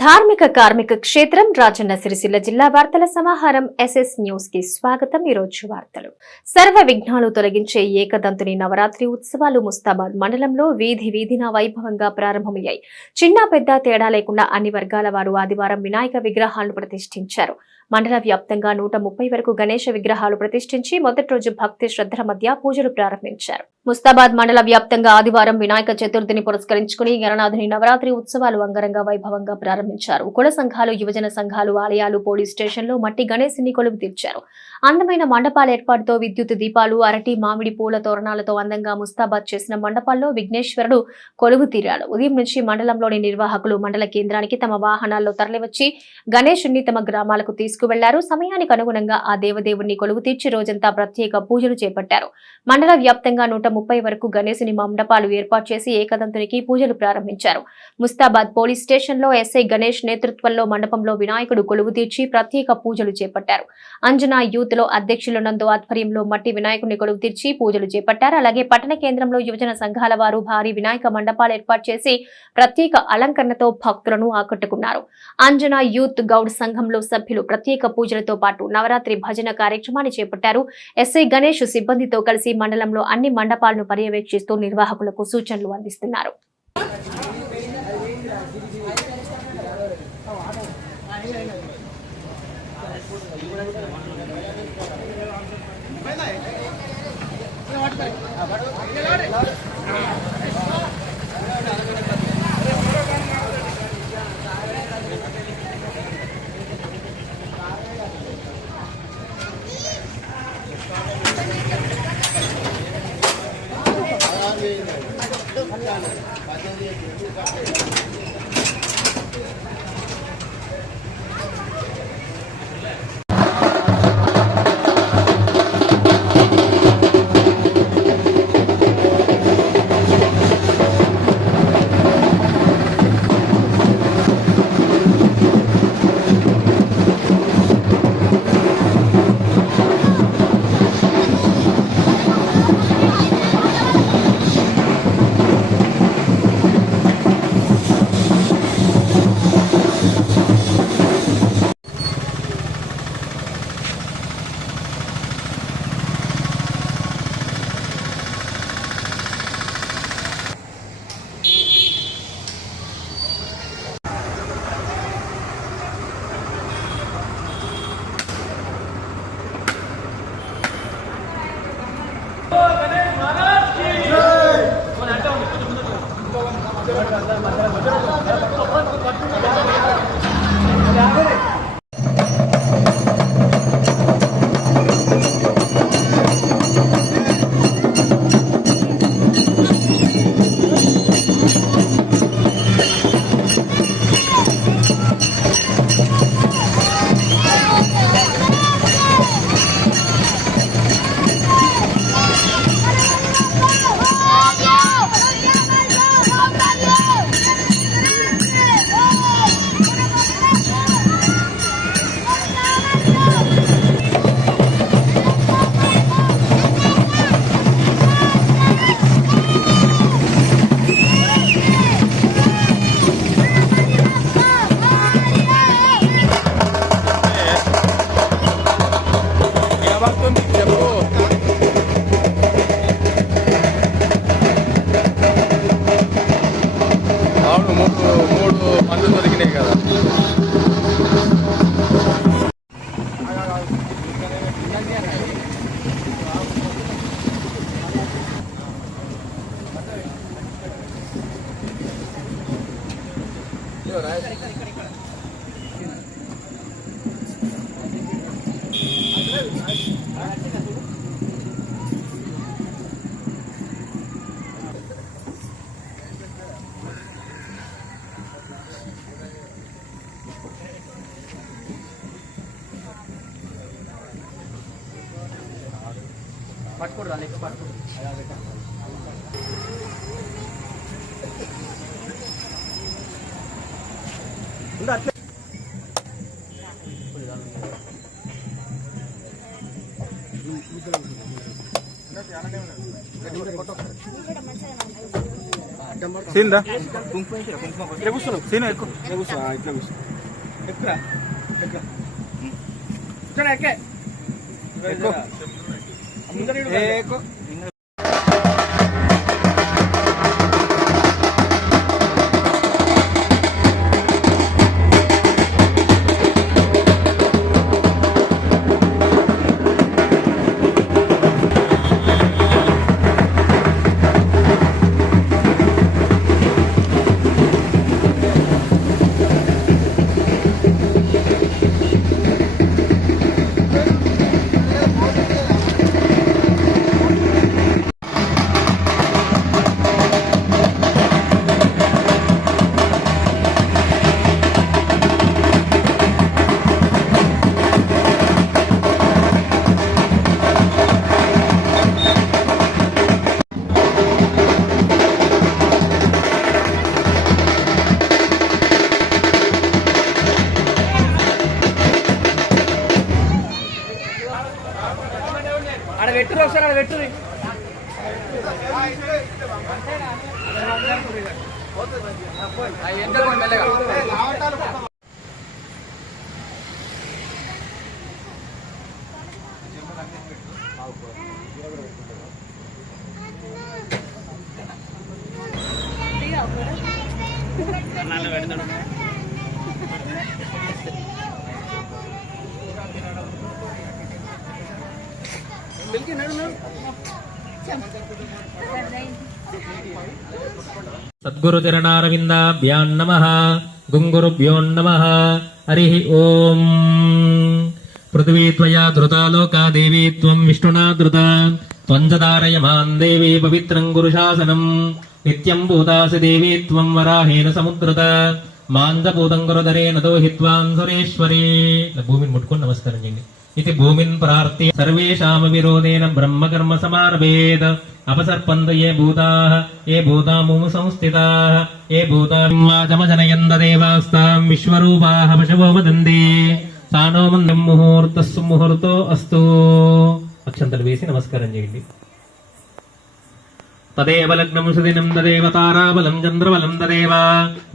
ధార్మిక కార్మిక క్షేత్రం రాజన్న సిరిసిల్ల జిల్లా వార్తల సమాహారం ఎస్ఎస్ న్యూస్ కి స్వాగతం. ఈ రోజు వార్తలు. సర్వ విఘ్నాలు తొలగించే ఏకదంతుని నవరాత్రి ఉత్సవాలు ముస్తాబాద్ మండలంలో వీధి వీధిన వైభవంగా ప్రారంభమయ్యాయి. చిన్న పెద్ద తేడా లేకుండా అన్ని వర్గాల వారు ఆదివారం వినాయక విగ్రహాలను ప్రతిష్ఠించారు. మండల వ్యాప్తంగా 130 వరకు గణేష విగ్రహాలు ప్రతిష్ఠించి మొదటి రోజు భక్తి శ్రద్ధల మధ్య పూజలు ప్రారంభించారు. ముస్తాబాద్ మండల వ్యాప్తంగా ఆదివారం వినాయక చతుర్థిని పురస్కరించుకుని గణనాథుని నవరాత్రి ఉత్సవాలు అంగరంగ వైభవంగా ప్రారంభించారు. కుల సంఘాలు, యువజన సంఘాలు, ఆలయాలు, పోలీస్ స్టేషన్లో మట్టి గణేశుని కొలువు తీర్చారు. అందమైన మండపాల ఏర్పాటుతో విద్యుత్ దీపాలు, అరటి, మామిడి పూల తోరణాలతో అందంగా ముస్తాబాద్ చేసిన మండపాల్లో విఘ్నేశ్వరుడు కొలువు తీరాడు. ఉదయం నుంచి మండలంలోని నిర్వాహకులు మండల కేంద్రానికి తమ వాహనాల్లో తరలివచ్చి గణేశుణ్ణి తమ గ్రామాలకు తీసుకువెళ్లారు. సమయానికి అనుగుణంగా ఆ దేవదేవుణ్ణి కొలువు తీర్చి రోజంతా ప్రత్యేక పూజలు చేపట్టారు. మండల వ్యాప్తంగా 130 వరకు గణేశుని మండపాలు ఏర్పాటు చేసి ఏకదంతునికి పూజలు ప్రారంభించారు. ముస్తాబాద్ పోలీస్ స్టేషన్లో ఎస్ఐ గణేష్ నేతృత్వంలో మండపంలో వినాయకుడు కొలువు తీర్చి ప్రత్యేక పూజలు చేపట్టారు. అంజనా యూత్ లో అధ్యక్షుల నందు ఆధ్వర్యంలో మట్టి వినాయకుడిని కొలువు తీర్చి పూజలు చేపట్టారు. అలాగే పట్టణ కేంద్రంలో యువజన సంఘాల వారు భారీ వినాయక మండపాలు ఏర్పాటు చేసి ప్రత్యేక అలంకరణతో భక్తులను ఆకట్టుకున్నారు. అంజనా యూత్ గౌడ్ సంఘంలో సభ్యులు ప్రత్యేక పూజలతో పాటు నవరాత్రి భజన కార్యక్రమాన్ని చేపట్టారు. ఎస్ఐ గణేష్ సిబ్బందితో కలిసి మండలంలో అన్ని మండపాలను పర్యవేక్షిస్తూ నిర్వాహకులకు సూచనలు అందిస్తున్నారు. పట్టుకోడు నెక్స్ట్ పట్టుకోడు సీన్ దా సీన్ ఎక్కువ ఎక్కువ సద్గురుచరణారవిందాభ్యాం నమః గుంగురుభ్యో నమః హరి ఓం పృథివీ త్వయా ధృతా లోకా దేవీ త్వం విష్ణునా ధృతా త్వం చదారయమాన్ దేవీ పవిత్రం గురుశాసనం నిత్యం భూతాసి దేవీ త్వం వరాహేన సముద్రత మాంజభూతం గురుధరేణ దోహిత్వాం సురేశ్వరీ. భూమిని ముట్టుకొని నమస్కారం చేయండి. ఇది భూమిన్ ప్రార్థి సర్వేషామ విరోధేన బ్రహ్మకర్మ సమారభేద్ అపసర్పంత ఏ భూతా ముము సంస్థితాః ఏ భూతాజమజనయంద దేవాస్తాం విశ్వరూపాః పశవో వదంతి సానో మందం ముహూర్తస్సు ముహూర్తో అస్తు. అక్షంతలు వేసి నమస్కారం చేయండి. తదేవ లగ్నం సుదినం తదేవ తారాబలం చంద్రబలం తదేవ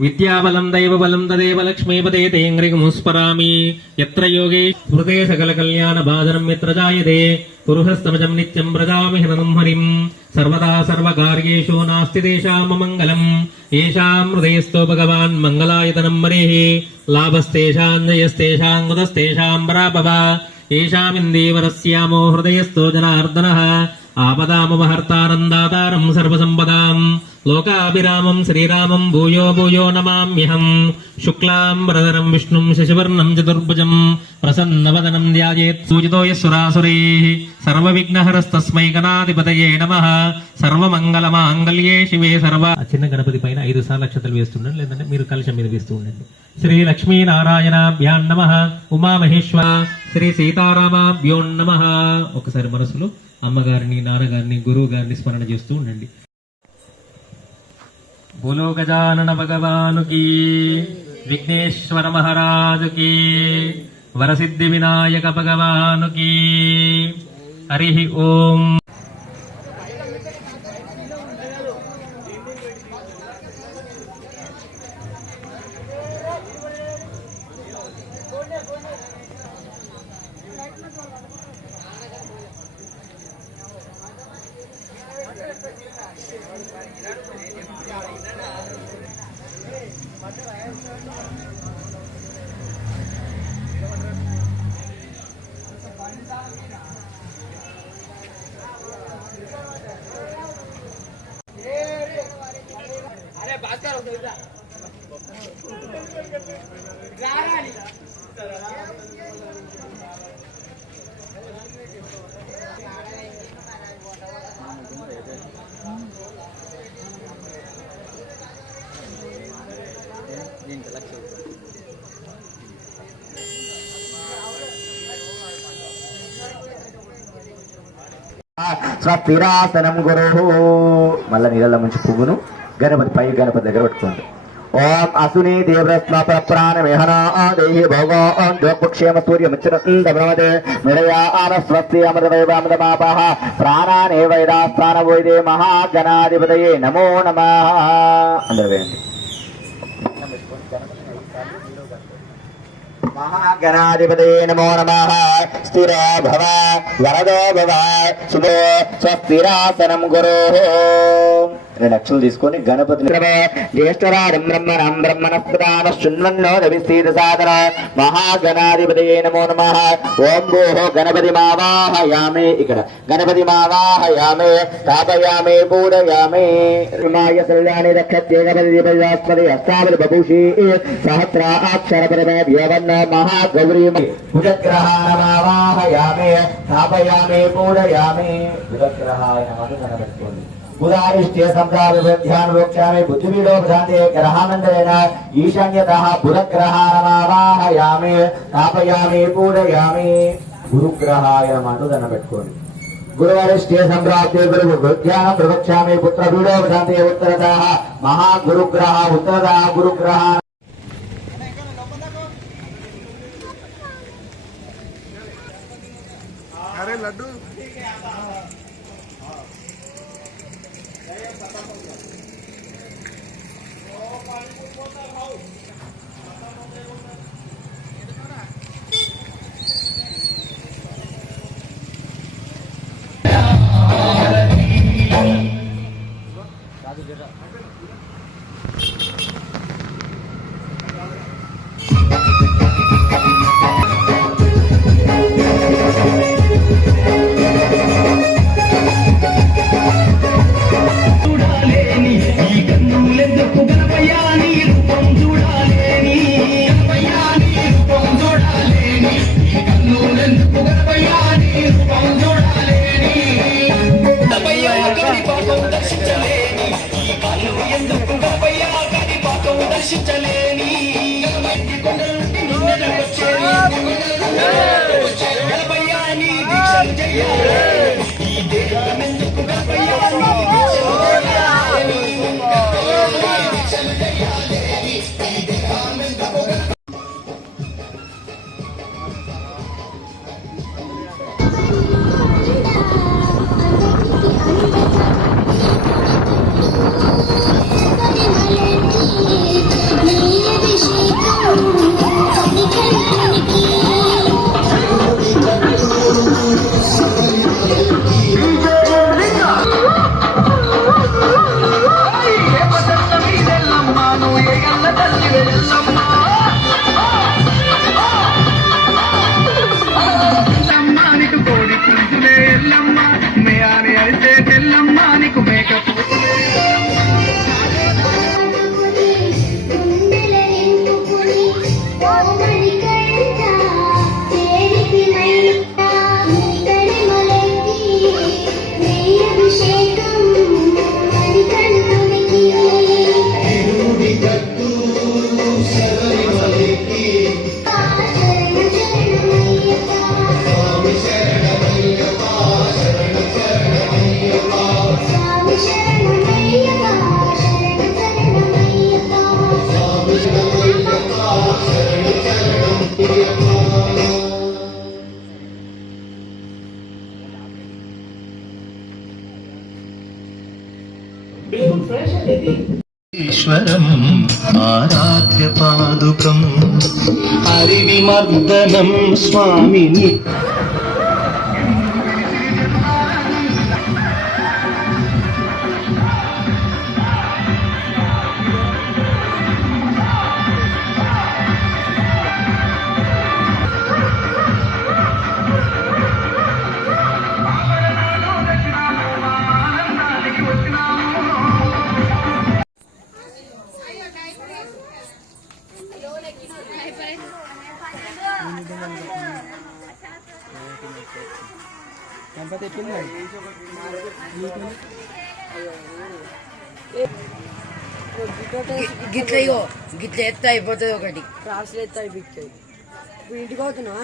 విద్యాబలం దైవబలం తదేవ లక్ష్మీపదే తేంగ్రికముస్మరామి. యత్ర యోగే స్మృతే సకల కళ్యాణ భాజనం యత్ర జాయతే పురుషస్తమజం నిత్యం వ్రజామి హృదం హరిం. సర్వదా సర్వకార్యేషు నాస్తి తేషాం మంగళం. ఏషాం హృదయస్థో భగవాన్ మంగళాయతనం మరేః. లాభస్తేషాం జయస్తేషాం కుతస్తేషాం పరాభవ. ఏషామిందేవరస్యామో హృదయస్థో జనార్దనః. ఆపదామహర్తారం సర్వసంపదాం లోకాభిరామం శ్రీరామం భూయో భూయో నమామ్యహం. శుక్లాం వరదరం విష్ణుం శశివర్ణం చతుర్భుజం ప్రసన్నవదనం ధ్యాయేత్ పూజితో యస్సురాసురైః. సర్వవిఘ్నహరస్తస్మై గణాధిపతయే నమః. సర్వమంగళమాంగళ్యే శివే సర్వ. చిన్న గణపతి పైన 5 సార్లు అక్షతలు వేస్తుండండి, లేదంటే మీరు కలశం మీద వేస్తూ ఉండండి. శ్రీ లక్ష్మీనారాయణాభ్యాం నమః. ఉమామహేశ్వర శ్రీ సీతారామాభ్యో నమః. ఒకసారి మనసులో అమ్మగారిని, నాన్నగారిని, గురువు గారిని స్మరణ చేస్తూ ఉండండి. బోలో గజానన భగవానుకి, విఘ్నేశ్వర మహారాజుకి, వరసిద్ధి వినాయక భగవానుకి. హరి ఓం. స్వస్థిరాసనం గురు. మళ్ళా నీళ్ళ ముంచి పువ్వును గణపతి దగ్గర పెట్టుకోండి. ओम असुनी देवरस्व प्राणमेहना देहि भोगो जोगक्षेम सूर्यमुच्चरन्दमनमते मृडया आमस्वस्ति अमृतवैवामृतमापः प्राणाने वैदास्तानवैदे महागणाधिपतये नमो नमः अंदर महागणाधिपतये नमो नमः स्थिरो भव वरदो भव शुभो स्वस्तिरासनं गुरोः రెండు అక్షలు తీసుకొని గణపతిని జ్యేష్ఠరాజం బ్రహ్మణం బ్రహ్మణస్పదాన శృణ్వన్నో రవిస్థిత సాధన మహాగణాధిపతయే నమో నమః ఓం భూః గణపతి మావాహయామి ఇక్కడ గణపతి మావాహయామి స్థాపయామి పూజయామి రుమాయ కళ్యాణి రక్షత్యే గణపతి దీపయాస్పది అష్టావళి బభూషి సహస్రాక్షర పరమే వ్యవన్న మహాగౌరీ భుజగ్రహాయ మావాహయామి స్థాపయామి పూజయామి భుజగ్రహాయ నమః గణపతి बुधारिष्ट्ये संप्राप्य वोक्षामि बुद्धिपीडो प्रशान्ते ग्रहानन्दरेण ईशान्यतः बुधग्रहानमावाहयामि स्थापयामि पूजयामि गुरुग्रहाय मातुदन पेट्टुकोंडि गुरुवारिष्ट्ये संप्राप्य गुरुज्ञानं प्रवक्ष्यामि पुत्रपीडो प्रशान्ते उत्तरतः महागुरुग्रह उत्तरतः गुरुग्रह अरे लड्डू ఈశ్వరం ఆరాధ్య పాదుకం హరివిమర్దనం స్వామిని గిట్లయో గిట్ల ఎత్త అయిపోతుంది ఒకటి క్రాస్లు ఎత్త అయిపోతుంది ఇప్పుడు ఇంటికి అవుతున్నా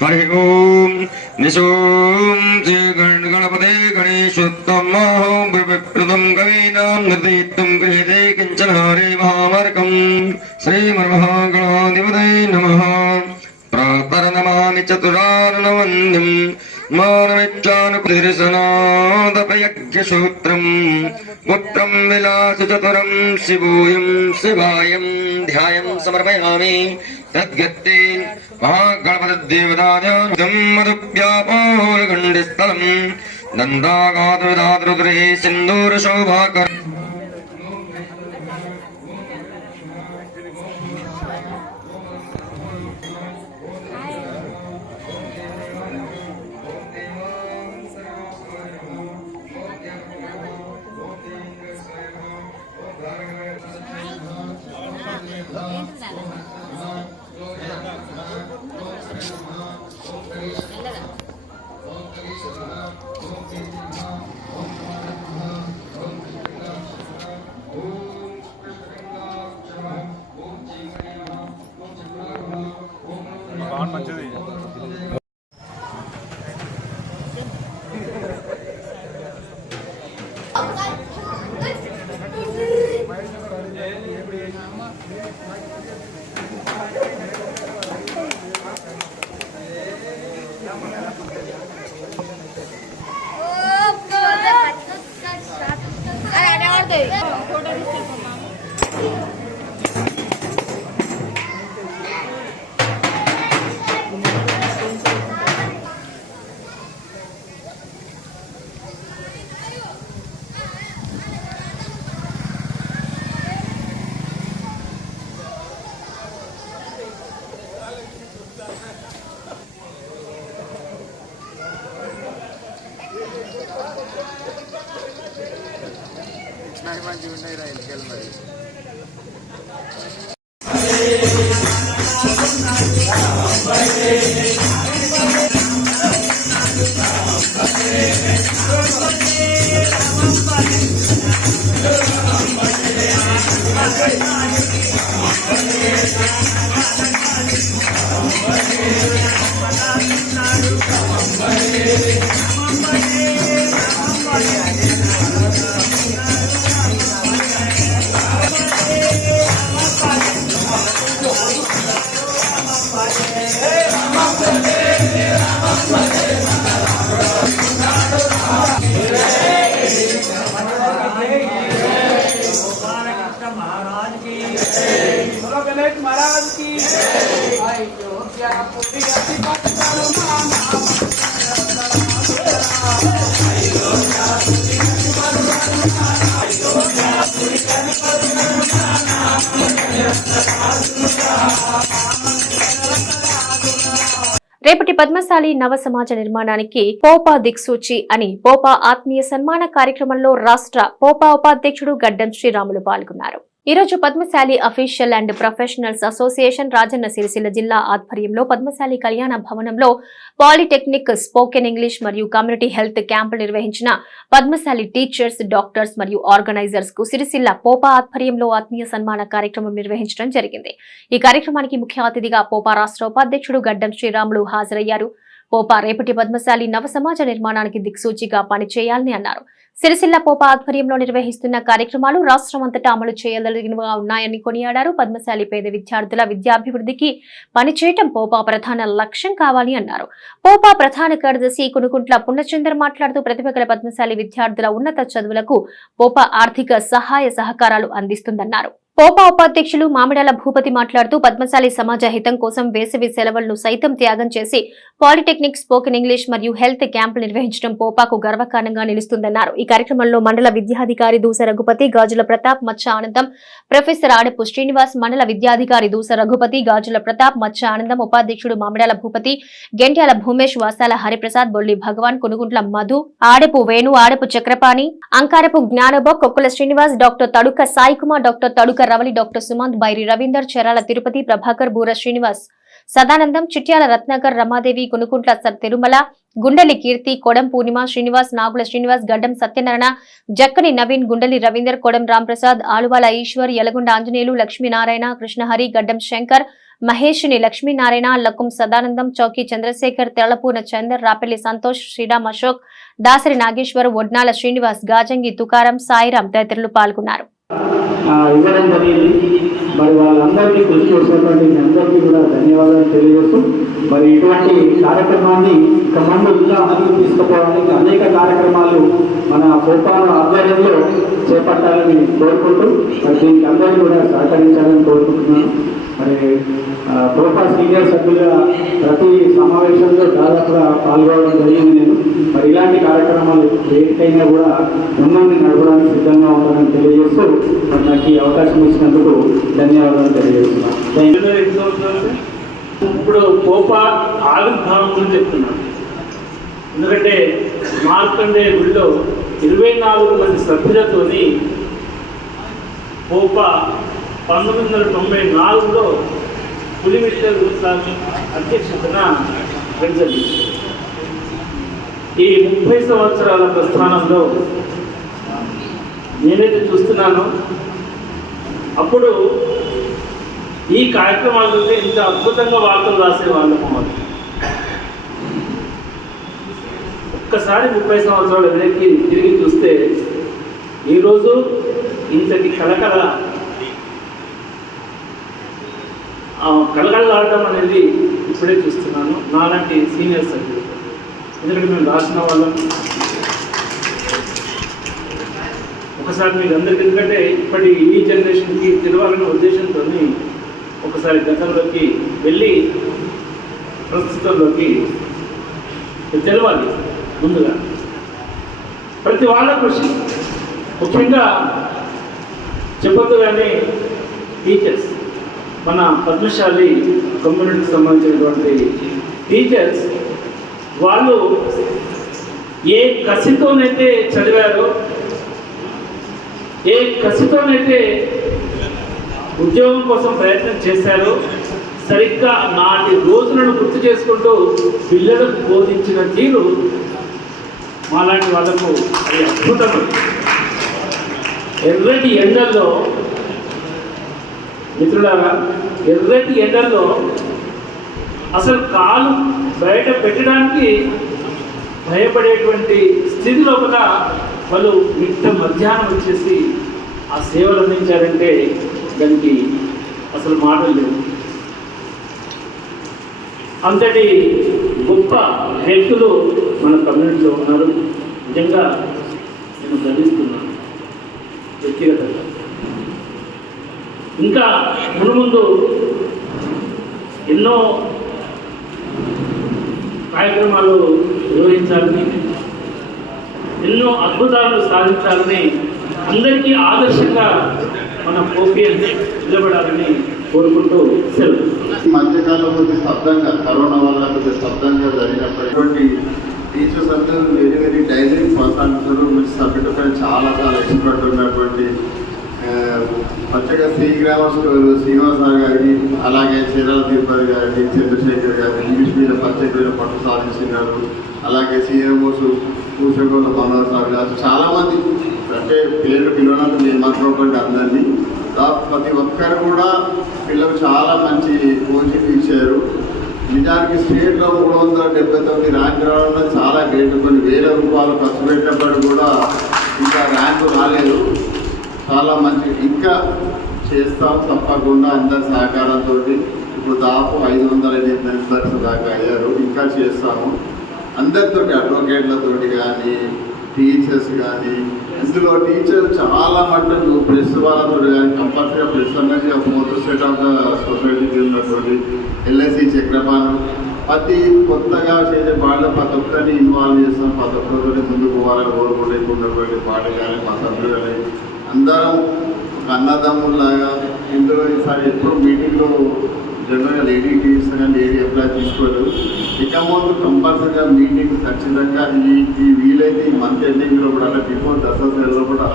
हरि ओम निशोम जय गणपते गणेशोत्तम प्रदम कवीनां निर्दयित्वं गृहीते किंचन हरे महामर्कं श्रीमन्महागणाधिपतये नमः प्रातर्नमामि चतुरार्णवन्यं मानमिच्छानुकृतिर्सनादपयज्ञसूत्रं पुत्रं विलासचतुरं शिवोऽयं शिवायं ध्यायं समर्पयामि तद्गत्ते महागणपतिदेवतायां मधुव्यापोरगण्डस्थलं नन्दागातुदातरुद्रे सिन्दूरशोभाकर రేపటి పద్మశాలి నవ సమాజ నిర్మాణానికి పోపా దిక్సూచి అని పోపా ఆత్మీయ సన్మాన కార్యక్రమంలో రాష్ట్ర పోపా ఉపాధ్యక్షుడు గడ్డం శ్రీరాములు పాల్గొన్నారు. ఈ రోజు Padmashali official and professionals association Rajanna Sircilla జిల్లా ఆధ్వర్యంలో పద్మశాలి కళ్యాణ భవనంలో పాలిటెక్నిక్, స్పోకెన్ ఇంగ్లీష్ మరియు కమ్యూనిటీ హెల్త్ క్యాంపులు నిర్వహించిన పద్మశాలి టీచర్స్, డాక్టర్స్ మరియు ఆర్గనైజర్స్ కు సిరిసిల్ల పోపా ఆధ్వర్యంలో ఆత్మీయ సన్మాన కార్యక్రమం నిర్వహించడం జరిగింది. ఈ కార్యక్రమానికి ముఖ్య అతిథిగా పోపా రాష్ట్ర ఉపాధ్యక్షుడు గడ్డం శ్రీరాములు హాజరయ్యారు. పోపా రేపటి పద్మశాలి నవ సమాజ నిర్మాణానికి దిక్సూచిగా పనిచేయాలని అన్నారు. సిరిసిల్ల పోపా ఆధ్వర్యంలో నిర్వహిస్తున్న కార్యక్రమాలు రాష్ట్రమంతటా అమలు చేయదలిగినవిగా ఉన్నాయని కొనియాడారు. పద్మశాలి పేద విద్యార్థుల విద్యాభివృద్ధికి పనిచేయటం పోపా ప్రధాన లక్ష్యం కావాలి అన్నారు. పోపా ప్రధాన కార్యదర్శి కునుకుంట్ల పుణ్యచందర్ మాట్లాడుతూ ప్రతిభ గల పద్మశాలి విద్యార్థుల ఉన్నత చదువులకు పోపా ఆర్థిక సహాయ సహకారాలు అందిస్తుందన్నారు. పోపా ఉపాధ్యక్షులు మామిడాల భూపతి మాట్లాడుతూ పద్మశాలి సమాజ హితం కోసం వేసవి సెలవులను సైతం త్యాగం చేసి పాలిటెక్నిక్, స్పోకెన్ ఇంగ్లీష్ మరియు హెల్త్ క్యాంపులు నిర్వహించడం పోపాకు గర్వకారణంగా నిలుస్తుందన్నారు. ఈ కార్యక్రమంలో మండల విద్యాధికారి దూస రఘుపతి, గాజుల ప్రతాప్, మచ్చ ఆనందం, ప్రొఫెసర్ ఆడపు శ్రీనివాస్, మండల విద్యాధికారి దూస రఘుపతి, గాజుల ప్రతాప్, మచ్చ ఆనందం, ఉపాధ్యక్షుడు Mamidala Bhupathi, Gentyala Bhoomesh, Vasala Hariprasad, Bolli Bhagavan, Konuguntla Madhu, Adapu Venu, Adapu Chakrapani, Ankarapu Gnanabo, Kokkula Srinivas, doctor Taduka Saikumar, doctor Taduka Ravali, doctor Sumanth, Bairi Ravinder, Cherala Tirupati, Prabhakar, Bura Srinivas, Sadanandam, Chityal Ratnakar, Ramadevi, కొనుకుంట్ల Tirumala, Gundeli కీర్తి, కొడం పూర్ణిమ, శ్రీనివాస్, నాగుల శ్రీనివాస్, గడ్డం సత్యనారాయణ, జక్కని నవీన్, గుండెలి రవీందర్, కొడం రాంప్రసాద్, ఆలువాల ఈశ్వర్, యలగొండ ఆంజనేయులు, లక్ష్మీనారాయణ, కృష్ణహరి, గడ్డం శంకర్, మహేష్ని, లక్ష్మీనారాయణ, లక్కుం సదానందం, చౌకీ చంద్రశేఖర్, తెరలపూర్ణ చందర్, రాపెల్లి సంతోష్, శ్రీరామ్ అశోక్, దాసరి నాగేశ్వర్, వడ్నాల శ్రీనివాస్, గాజంగి తుకారం, సాయిరాం తదితరులు పాల్గొన్నారు. ఇవ్వడం జరిగింది. మరి వాళ్ళందరికీ కృషి చేసినటువంటి మీ అందరికీ కూడా ధన్యవాదాలు తెలియజేస్తూ మరి ఇటువంటి కార్యక్రమాన్ని ఇక ముందు ఇంకా ముందుకు తీసుకుపోవడానికి అనేక కార్యక్రమాలు మన పోపాల ఆధ్వర్యంలో చేపట్టాలని కోరుకుంటూ మరి దీనికి అందరికీ కూడా సహకరించాలని కోరుకుంటున్నాను. మరి పోపా సీనియర్ సభ్యులుగా ప్రతి సమావేశంలో దాదాపుగా పాల్గొనడం జరిగింది నేను. మరి ఇలాంటి కార్యక్రమాలు ఏకైనా కూడా ముందుండి నడపడానికి సిద్ధంగా ఉండాలని తెలియజేస్తూ మరి నాకు ఈ అవకాశం ఇచ్చినందుకు ధన్యవాదాలు తెలియజేస్తున్నాను. ఇప్పుడు పోపా ఆవిర్భావం గురించి చెప్తున్నాను. ఎందుకంటే మార్కండేయ గుడిలో 24 మంది సభ్యులతోని పోపా 1994లో పులిమిట్ల స్వామి అధ్యక్షతన పెంచండి. ఈ 30 సంవత్సరాల ప్రస్థానంలో నేనైతే చూస్తున్నాను, అప్పుడు ఈ కార్యక్రమాలు ఇంత అద్భుతంగా వార్తలు రాసేవాళ్ళము. ఒక్కసారి 30 సంవత్సరాలు వెనక్కి తిరిగి చూస్తే ఈరోజు ఇంతటి కలగలలాడటం అనేది ఇప్పుడే చూస్తున్నాను నాలాంటి సీనియర్ సభ్యులు. ఎందుకంటే మేము రాసిన వాళ్ళం. ఒకసారి మీకు అందరికీ, ఎందుకంటే ఇప్పటి ఈ జనరేషన్కి తెలవాలనే ఉద్దేశంతో ఒకసారి గతంలోకి వెళ్ళి ప్రస్తుతంలోకి తెలవాలి. ముందుగా ప్రతి వాళ్ళ కృషి, ముఖ్యంగా చెప్పొద్దు కానీ టీచర్స్, మన పద్మశాలి కమ్యూనిటీకి సంబంధించినటువంటి టీచర్స్, వాళ్ళు ఏ కసితోనైతే చదివారో, ఏ కసితోనైతే ఉద్యోగం కోసం ప్రయత్నం చేశారో, సరిగ్గా నాటి రోజులను గుర్తు చేసుకుంటూ పిల్లలకు బోధించిన తీరు మాలాంటి వాళ్ళకు అది అద్భుతమే. ఎర్రటి ఎండల్లో మిత్రులారా, ఎర్రటి ఎండల్లో అసలు కాలు బయట పెట్టడానికి భయపడేటువంటి స్థితి లోపల వాళ్ళు మిట్ట మధ్యాహ్నం వచ్చేసి ఆ సేవలు అందించారంటే దానికి అసలు మాటలు లేవు. అంతటి గొప్ప వ్యక్తులు మన కమ్యూనిటీలో ఉన్నారు. నిజంగా నేను గర్విస్తున్నాను వ్యక్తిగతంగా. ఇంకా మునుముందు ఎన్నో కార్యక్రమాలు నిర్వహించాలని, ఎన్నో అద్భుతాలను సాధించాలని, అందరికీ ఆదర్శంగా మన పోపిఎన్ నిలబడాలని కోరుకుంటూ సెలవు. మధ్యకాలంలో కొద్ది స్తబ్దంగా, కరోనా వల్ల కొద్ది స్తబ్దంగా జరిగినటువంటి టీచర్స్ అందరూ వెరీ వెరీ డైనమిక్ పర్సన్స్, మంచి సబ్జెక్ట్ పైన చాలా ఎక్స్పర్ట్ ఉన్నటువంటి పచ్చగా శ్రీనివాస్ గారికి, అలాగే చీరాల తిరుపతి గారికి, చంద్రశేఖర్ గారు ఇంగ్లీష్ మీద పచ్చగా పట్టు సాధించినారు. అలాగే సీఎంఓస్ పూషగోళ్ళ మనోహర్ సార్ గారు, చాలామంది అంటే పేరు పిలవడానికి నేను మాత్రం అందరినీ, ప్రతి ఒక్కరు కూడా పిల్లలు చాలా మంచి కోచింగ్ ఇచ్చారు. నిజానికి స్టేట్లో 379 ర్యాంక్ రావడం చాలా గ్రేట్. కొన్ని వేల రూపాయలు ఖర్చు పెట్టినప్పుడు కూడా ఇంకా ర్యాంకు రాలేదు. చాలా మంచి, ఇంకా చేస్తాం తప్పకుండా అందరి సహకారంతో. ఇప్పుడు దాదాపు 500 మెంబర్స్ దాకా అయ్యారు. ఇంకా చేస్తాము అందరితో, అడ్వకేట్లతోటి కానీ టీచర్స్ కానీ. ఇందులో టీచర్స్ చాలా మటుకు ప్రెస్ వాళ్ళతో కానీ కంపల్సరీగా ప్రెస్ అనేది మోటార్ స్టేట్ ఆఫ్ ద సొసైటీకి ఉన్నటువంటి ఎల్ఐసి చక్రపాణి ప్రతి కొత్తగా చేసే పాటలు ప్రతి ఒక్కరిని ఇన్వాల్వ్ చేస్తాం. ప్రతి ఒక్కరితో ముందుకు పోవాలని కోరుకుంటున్నటువంటి పాట కానీ మా సభ్యులు కానీ అందరం ఒక అన్నదమ్ముల్లాగా. ఇందులో ఈసారి ఎప్పుడు మీటింగ్లో జనరల్గా లేడీ టీచర్స్ కానీ లేడీ ఎంప్లాయ్ తీసుకోలేదు. ఇక ముందు కంపల్సరీగా మీటింగ్ ఖచ్చితంగా ఈ వీలైతే ఈ మంత్ ఎండింగ్లో కూడా, అంటే బిఫోర్ దసరా సెల్లో కూడా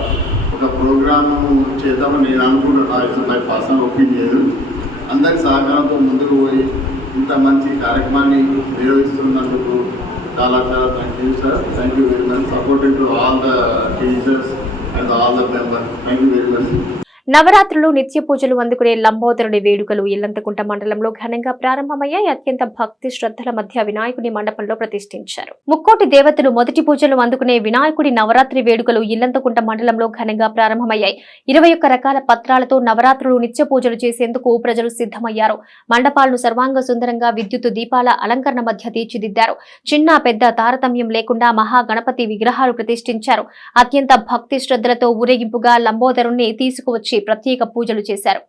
ఒక ప్రోగ్రాము చేద్దామని నేను అనుకుంటున్నాను. It's my personal opinion. అందరి సహకారంతో ముందుకు పోయి ఇంత మంచి కార్యక్రమాన్ని నిర్వహిస్తున్నందుకు చాలా చాలా thank you sir. Thank you very much. Supporting to all the teachers and all the members. Thank you very much. నవరాత్రులు నిత్య పూజలు అందుకునే లంబోదరుడి వేడుకలు ఇల్లంతకుంట మండలంలో ఘనంగా ప్రారంభమయ్యాయి. అత్యంత భక్తి శ్రద్ధల మధ్య వినాయకుడి మండపంలో ప్రతిష్ఠించారు. ముక్కోటి దేవతలు మొదటి పూజలు అందుకునే వినాయకుడి నవరాత్రి వేడుకలు ఇల్లంతకుంట మండలంలో ఘనంగా ప్రారంభమయ్యాయి. 21 రకాల పత్రాలతో నవరాత్రులు నిత్య పూజలు చేసేందుకు ప్రజలు సిద్ధమయ్యారు. మండపాలను సర్వాంగ సుందరంగా విద్యుత్ దీపాల అలంకరణ మధ్య తీర్చిదిద్దారు. చిన్న పెద్ద తారతమ్యం లేకుండా మహాగణపతి విగ్రహాలు ప్రతిష్ఠించారు. అత్యంత భక్తి శ్రద్ధలతో ఊరేగింపుగా లంబోదరుణ్ణి తీసుకువచ్చి ప్రత్యేక పూజలు చేశారు.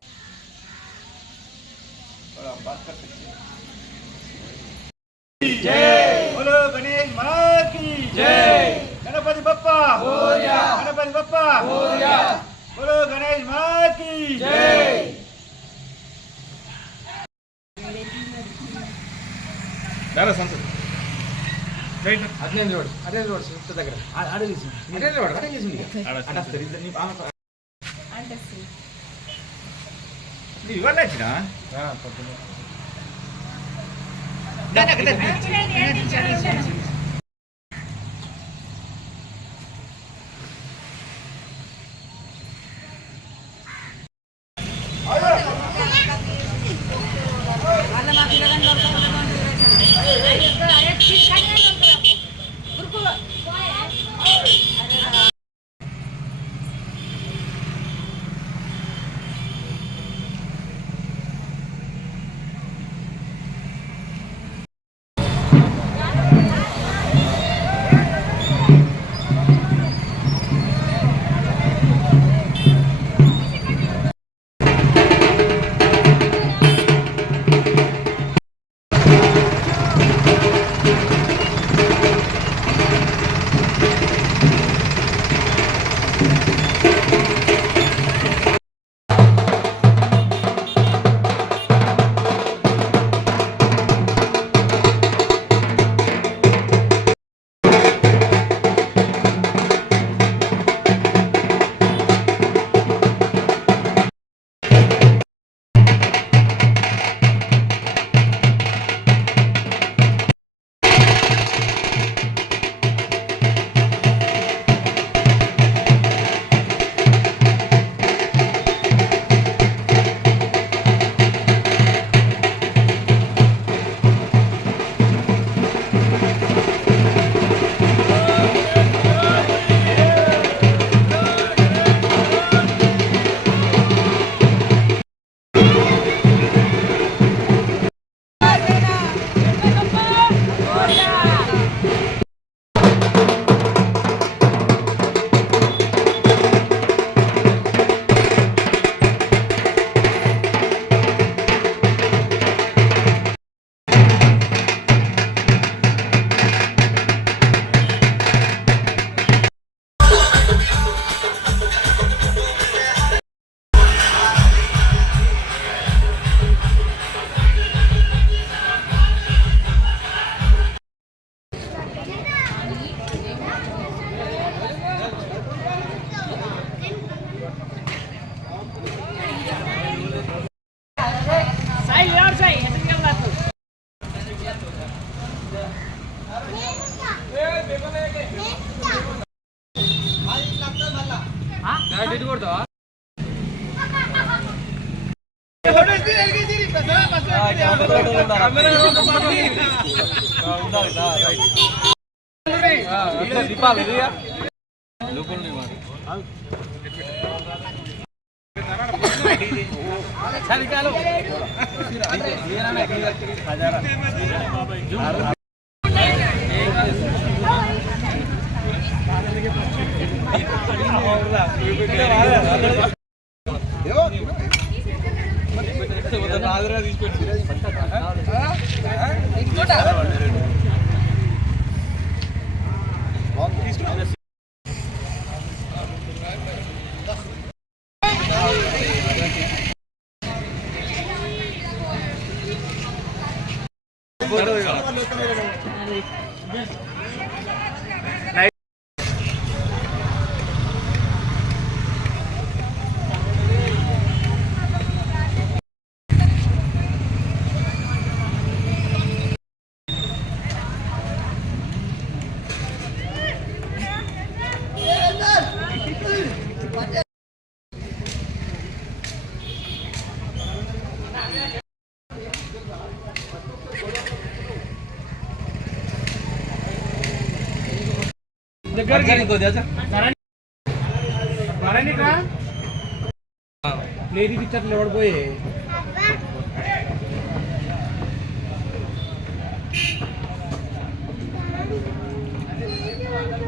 లేడీ టీచర్లు ఎవడిపోయి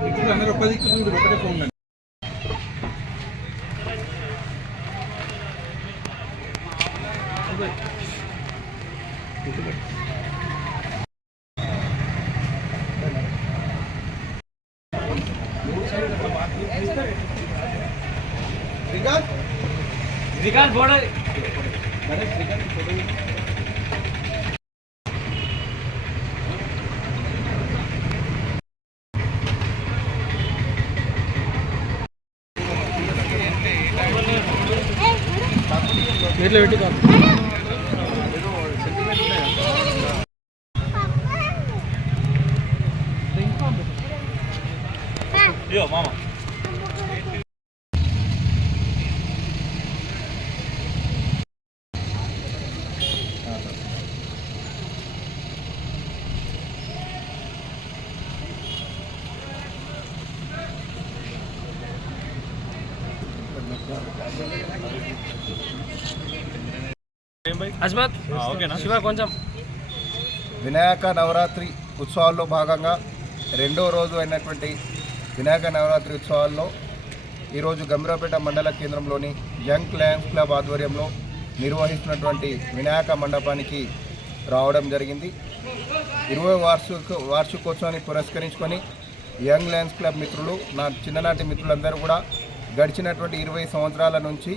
ఇక్కడ అందరూ ఒక దిక్కు చూడు, ఒకటే ఫోన్ శ్రీకాంత్ బోర్డు ఎట్లా పెట్టి మామ వినాయక నవరాత్రి ఉత్సవాల్లో భాగంగా రెండో రోజు అయినటువంటి వినాయక నవరాత్రి ఉత్సవాల్లో ఈరోజు గంభీరావుపేట మండల కేంద్రంలోని యంగ్ లయన్స్ క్లబ్ ఆధ్వర్యంలో నిర్వహిస్తున్నటువంటి వినాయక మండపానికి రావడం జరిగింది. 20వ వార్షికోత్సవాన్ని పురస్కరించుకొని యంగ్ లయన్స్ క్లబ్ మిత్రులు, నా చిన్ననాటి మిత్రులందరూ కూడా గడిచినటువంటి 20 సంవత్సరాల నుంచి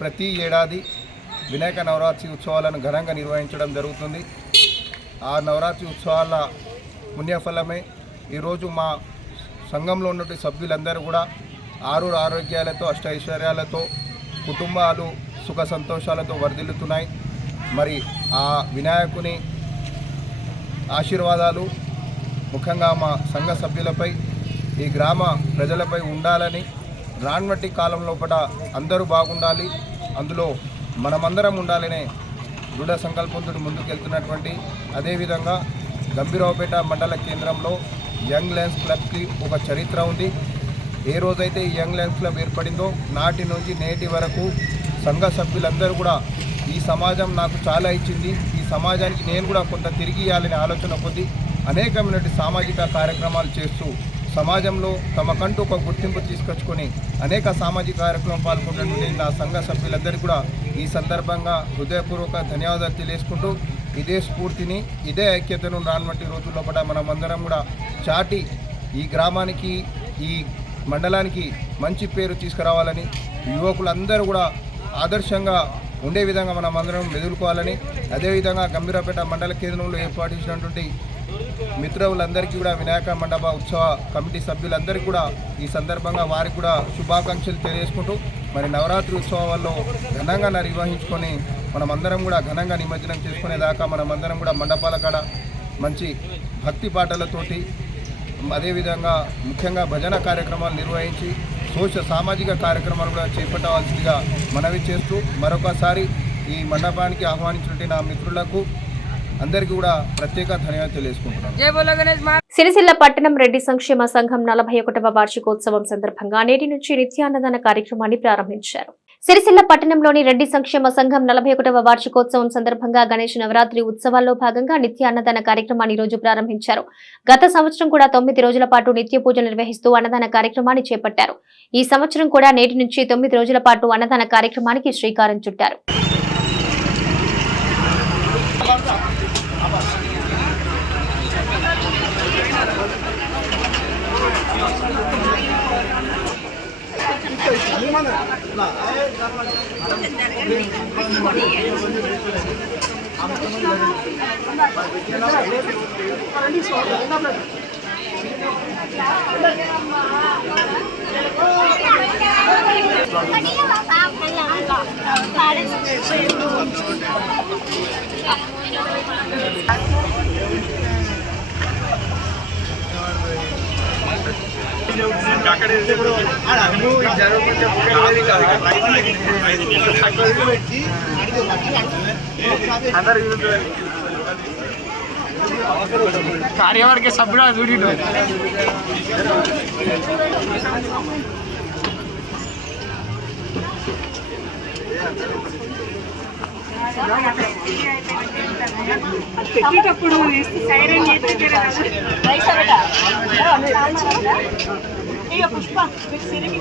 ప్రతి ఏడాది వినాయక నవరాత్రి ఉత్సవాలను ఘనంగా నిర్వహించడం జరుగుతుంది. ఆ నవరాత్రి ఉత్సవాల పుణ్యఫలమే ఈరోజు మా సంఘంలో ఉన్నటువంటి సభ్యులందరూ కూడా ఆరోగ్యాలతో అష్టైశ్వర్యాలతో కుటుంబాలు సుఖ సంతోషాలతో వర్ధిల్లుతున్నాయి. మరి ఆ వినాయకుని ఆశీర్వాదాలు ముఖ్యంగా మా సంఘ సభ్యులపై, ఈ గ్రామ ప్రజలపై ఉండాలని, రానున్నటి కాలం లోపల అందరూ బాగుండాలి, అందులో మనమందరం ఉండాలనే దృఢ సంకల్పంతో ముందుకెళ్తున్నటువంటి, అదేవిధంగా గంభీరావుపేట మండల కేంద్రంలో యంగ్ లయన్స్ క్లబ్కి ఒక చరిత్ర ఉంది. ఏ రోజైతే ఈ యంగ్ లయన్స్ క్లబ్ ఏర్పడిందో నాటి నుంచి నేటి వరకు సంఘ సభ్యులందరూ కూడా ఈ సమాజం నాకు చాలా ఇచ్చింది, ఈ సమాజానికి నేను కూడా కొంత తిరిగి ఇవ్వాలనే ఆలోచన కొద్దీ అనేకమైనటువంటి సామాజిక కార్యక్రమాలు చేస్తూ సమాజంలో తమకంటూ ఒక గుర్తింపు తీసుకొచ్చుకొని అనేక సామాజిక కార్యక్రమం పాల్గొన్నటువంటి నా సంఘ సభ్యులందరికీ కూడా ఈ సందర్భంగా హృదయపూర్వక ధన్యవాదాలు తెలియజేసుకుంటూ, ఇదే స్ఫూర్తిని, ఇదే ఐక్యతను రానున్నటి రోజుల్లో కూడా మనమందరం కూడా చాటి ఈ గ్రామానికి, ఈ మండలానికి మంచి పేరు తీసుకురావాలని, యువకులందరూ కూడా ఆదర్శంగా ఉండే విధంగా మనమందరం ఎదుర్కోవాలని, అదేవిధంగా గంభీరావుపేట మండల కేంద్రంలో ఏర్పాటు చేసినటువంటి మిత్రులందరికీ కూడా వినాయక మండప ఉత్సవ కమిటీ సభ్యులందరికీ కూడా ఈ సందర్భంగా వారికి కూడా శుభాకాంక్షలు తెలియజేసుకుంటూ, మరి నవరాత్రి ఉత్సవాల్లో ఘనంగా నిర్వహించుకొని మనమందరం కూడా ఘనంగా నిమజ్జనం చేసుకునేదాకా మనమందరం కూడా మండపాల కాడ మంచి భక్తి పాటలతోటి, అదేవిధంగా ముఖ్యంగా భజన కార్యక్రమాలు నిర్వహించి సామాజిక కార్యక్రమాలు కూడా చేపట్టవలసిందిగా మనవి చేస్తూ, మరొకసారి ఈ మండపానికి ఆహ్వానించినట్టు నా మిత్రులకు అందరికీ కూడా ప్రత్యేక ధన్యవాదాలు తెలియజేసుకుంటున్నాను. సిరిసిల్ల పట్టణం రెడ్డి సంక్షేమ సంఘం 41వ వార్షికోత్సవం సందర్భంగా నేటి నుంచి నిత్యాన్నదాన కార్యక్రమాన్ని ప్రారంభించారు. సిరిసిల్ల పట్టణంలోని రెడ్డి సంక్షేమ సంఘం 41వ వార్షికోత్సవం సందర్భంగా గణేష్ నవరాత్రి ఉత్సవాల్లో భాగంగా నిత్యాన్నదాన కార్యక్రమాన్ని రోజు ప్రారంభించారు. గత సంవత్సరం కూడా 9 రోజుల పాటు నిత్య పూజలు నిర్వహిస్తూ అన్నదాన కార్యక్రమాన్ని చేపట్టారు. ఈ సంవత్సరం కూడా నేటి నుంచి 9 రోజుల పాటు అన్నదాన కార్యక్రమానికి శ్రీకారం చుట్టారు. కార్యవర్గ సభ్యుడు చూడి పెట్టేటప్పుడు సైరన్ పుష్ప సిరికి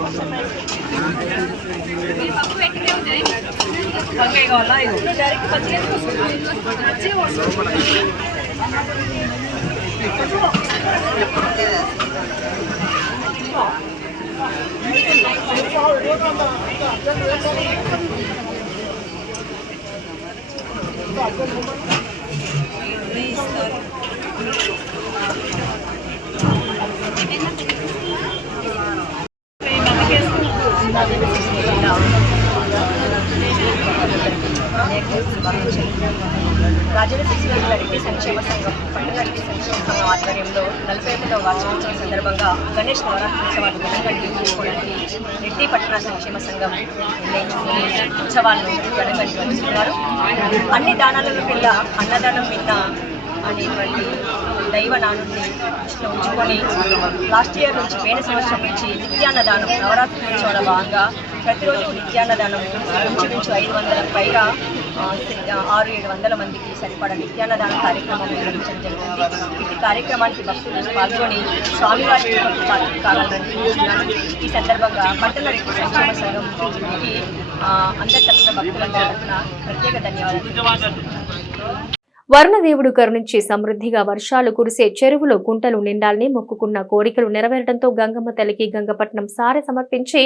రాజన్న సిరిసిల్ల రెడ్డి సంక్షేమ సంఘం పట్టణ రెడ్డి సంక్షేమ సంఘం ఆధ్వర్యంలో 41వ వార్షికోత్సవం సందర్భంగా గణేష్ నవరాత్రి ఉత్సవాలు ఘనంగా నిర్వహించుకోవడానికి రెడ్డి పట్టణ సంక్షేమ సంఘం నిర్ణయించుకుని ఉత్సవాలను ఘనంగా నిర్వహిస్తున్నారు. అన్ని దానాలలో కింద అన్నదానం మీద అనేటువంటి దైవ నానుడిని దృష్టిలో ఉంచుకొని లాస్ట్ ఇయర్ నుంచి పోయిన సంవత్సరం నుంచి నిత్యాన్నదానం నవరాత్రి ఉత్సవాల భాగంగా ప్రతిరోజు నిత్యాన్నదానం ఇంచుమించు 500 పైగా 600-700 మందికి సరిపడా నిత్యాన్నదాన కార్యక్రమం నిర్వహించడం జరుగుతుంది. ఈ కార్యక్రమానికి భక్తులు పాల్గొని స్వామివారి కావాలని కోరుతున్నాను. ఈ సందర్భంగా పట్టణ రెడ్డి సంక్షేమ సంఘంకి అందరి తరఫున భక్తులందరి తరఫున ప్రత్యేక ధన్యవాదాలు. వరుణదేవుడు కరుణించి సమృద్ధిగా వర్షాలు కురిసే చెరువులో గుంటలు నిండాలని మొక్కుకున్న కోరికలు నెరవేరడంతో గంగమ్మ తల్లికి గంగపట్నం సారె సమర్పించి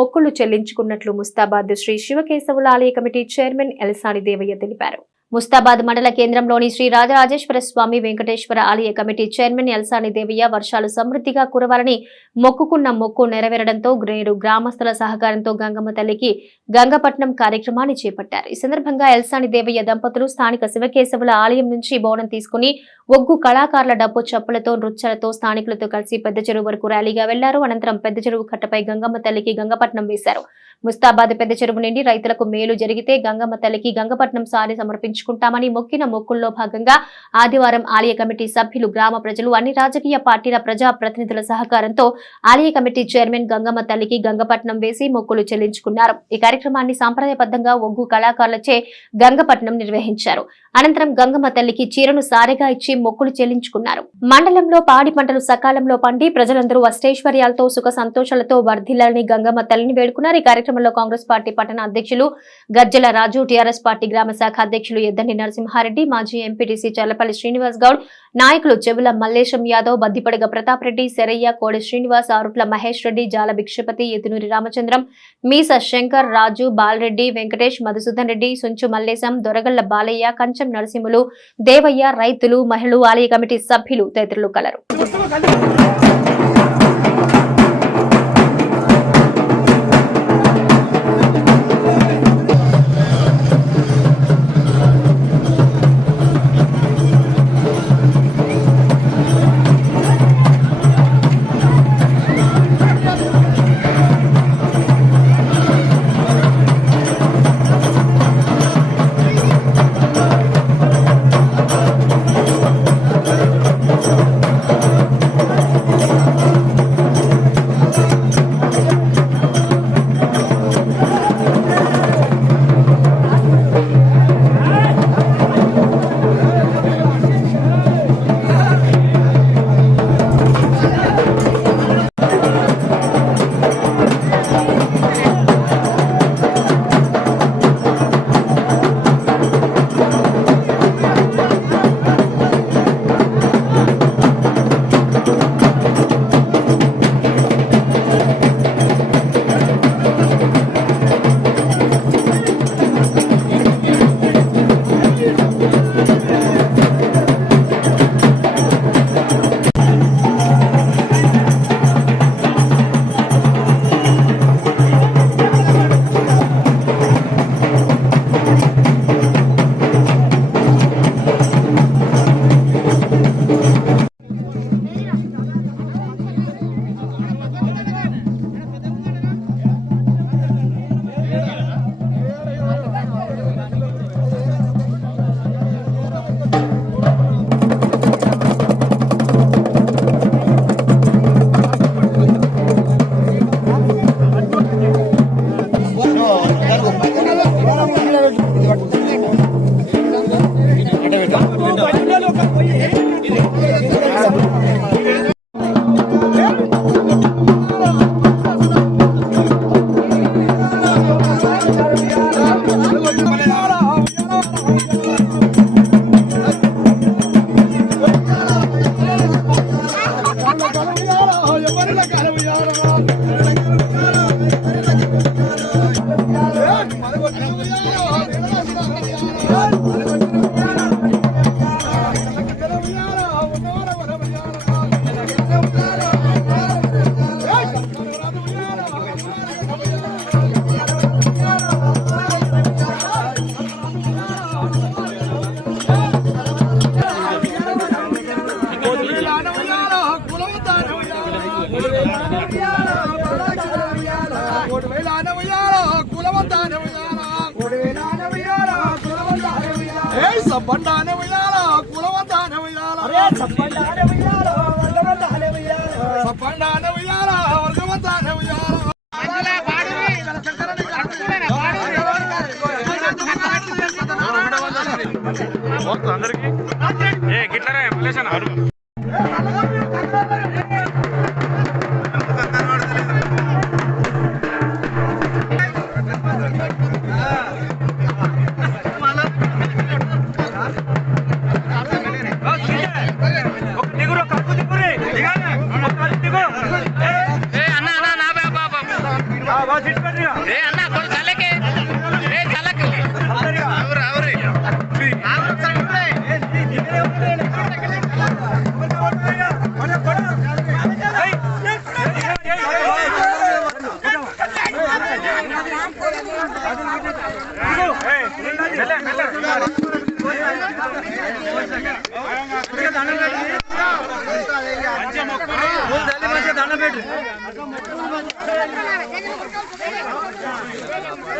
మొక్కులు చెల్లించుకున్నట్లు ముస్తాబాద్ శ్రీ శివకేశవుల ఆలయ కమిటీ చైర్మన్ ఎల్సాని దేవయ్య తెలిపారు. ముస్తాబాద్ మండల కేంద్రంలోని శ్రీ రాజరాజేశ్వర స్వామి వెంకటేశ్వర ఆలయ కమిటీ చైర్మన్ ఎల్సాని దేవయ్య వర్షాలు సమృద్ధిగా కురవాలని మొక్కుకున్న మొక్కు నెరవేరడంతో నేడు గ్రామస్తుల సహకారంతో గంగమ్మ తల్లికి గంగపట్నం కార్యక్రమాన్ని చేపట్టారు. ఈ సందర్భంగా ఎల్సాని దేవయ్య దంపతులు స్థానిక శివకేశవుల ఆలయం నుంచి బోనం తీసుకుని ఒగ్గు కళాకారుల డప్పు చప్పులతో నృత్యాలతో స్థానికులతో కలిసి పెద్ద చెరువు వరకు ర్యాలీగా వెళ్లారు. అనంతరం పెద్ద చెరువు కట్టపై గంగమ్మ తల్లికి గంగపట్నం వేశారు. ముస్తాబాద్ పెద్ద చెరువు నుండి రైతులకు మేలు జరిగితే గంగమ్మ తల్లికి గంగపట్నం సారి సమర్పించుకుంటామని మొక్కిన మొక్కుల్లో భాగంగా ఆదివారం ఆలయ కమిటీ సభ్యులు, గ్రామ ప్రజలు, అన్ని రాజకీయ పార్టీల ప్రజా ప్రతినిధుల సహకారంతో ఆలయ కమిటీ చైర్మన్ గంగమ్మ తల్లికి గంగపట్నం వేసి మొక్కులు చెల్లించుకున్నారు. ఈ కార్యక్రమాన్ని సాంప్రదాయబద్ధంగా ఒగ్గు కళాకారులచే గంగపట్నం నిర్వహించారు. అనంతరం గంగమ్మ తల్లికి చీరను సారెగా ఇచ్చి మొక్కులు చెల్లించుకున్నారు. మండలంలో పాడి పంటలు సకాలంలో పండి ప్రజలందరూ అష్టైశ్వర్యాలతో సుఖ సంతోషాలతో వర్ధిల్లాలని గంగమ్మ తల్లిని వేడుకున్నారు. ఈ కార్యక్రమంలో కాంగ్రెస్ పార్టీ పట్టణ అధ్యక్షులు గజ్జల రాజు, టీఆర్ఎస్ పార్టీ గ్రామ శాఖ అధ్యక్షులు ఎద్దండి నరసింహారెడ్డి, మాజీ ఎంపీటీసీ చల్లపల్లి శ్రీనివాస్ గౌడ్, నాయకులు చెవుల మల్లేశం యాదవ్, బద్దిపడగ ప్రతాప్ రెడ్డి, శరయ్య, కోడి శ్రీనివాస్, ఆరుట్ల మహేష్ రెడ్డి, జాల భిక్షపతి, ఎతునూరి రామచంద్రం, మీస శంకర్, రాజు, బాలరెడ్డి, వెంకటేష్, మధుసూదన్ రెడ్డి, సుంచు మల్లేశం, దొరగళ్ల బాలయ్య, కంచం నరసింహులు, దేవయ్య, రైతులు, మహిళలు, ఆలయ కమిటీ సభ్యులు తదితరులు కలరు. అందరికి గిట్లరే మలేషన్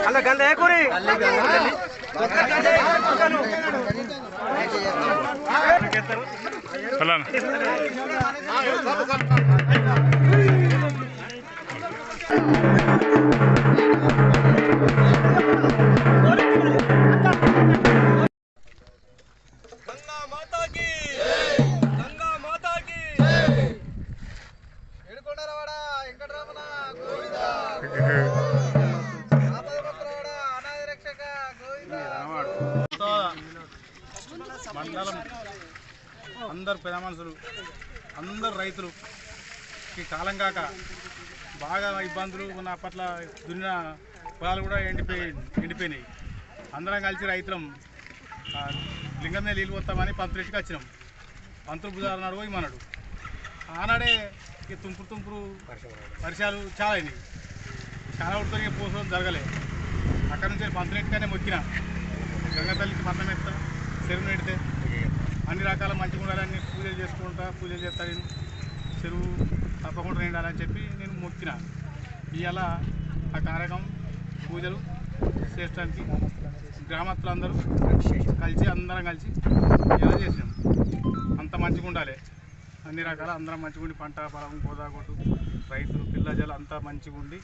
అలా గంద ఏ కూరి మండలం అందరు పెద్ద మనుషులు అందరు రైతులు ఈ కాలం కాక బాగా ఇబ్బందులు ఉన్న అప్పట్ల దున్న పొలాలు కూడా ఎండిపోయినాయి. అందరం కలిసి రైతులం లింగం మీద నీళ్ళు పోతామని పంతులెట్టుకు వచ్చినాం. పంతులు బుధారు నాడు పోయి మనడు ఆనాడే తుంపురు వర్షాలు చాలా అయినాయి. చాలా ఉడితో పోసడం జరగలే. అక్కడ నుంచి పంతులెట్టుగానే మొక్కిన గంగ తల్లికి పట్టణం ఎత్తా చెరువు నెడితే అన్ని రకాల మంచిగా ఉండాలని పూజలు చేస్తా నేను చెరువు తప్పకుండా నిండాలని చెప్పి నేను మొక్కిన. ఇవాళ ఆ కార్యక్రమం పూజలు చేయడానికి గ్రామస్తులందరూ అందరం కలిసి ఇలా చేసినాం. అంత మంచిగా ఉండాలి, అన్ని రకాల అందరం మంచిగా ఉండి పంట పొలం గోదాగొట్టు రైతులు పిల్లజలు అంతా మంచిగా ఉండి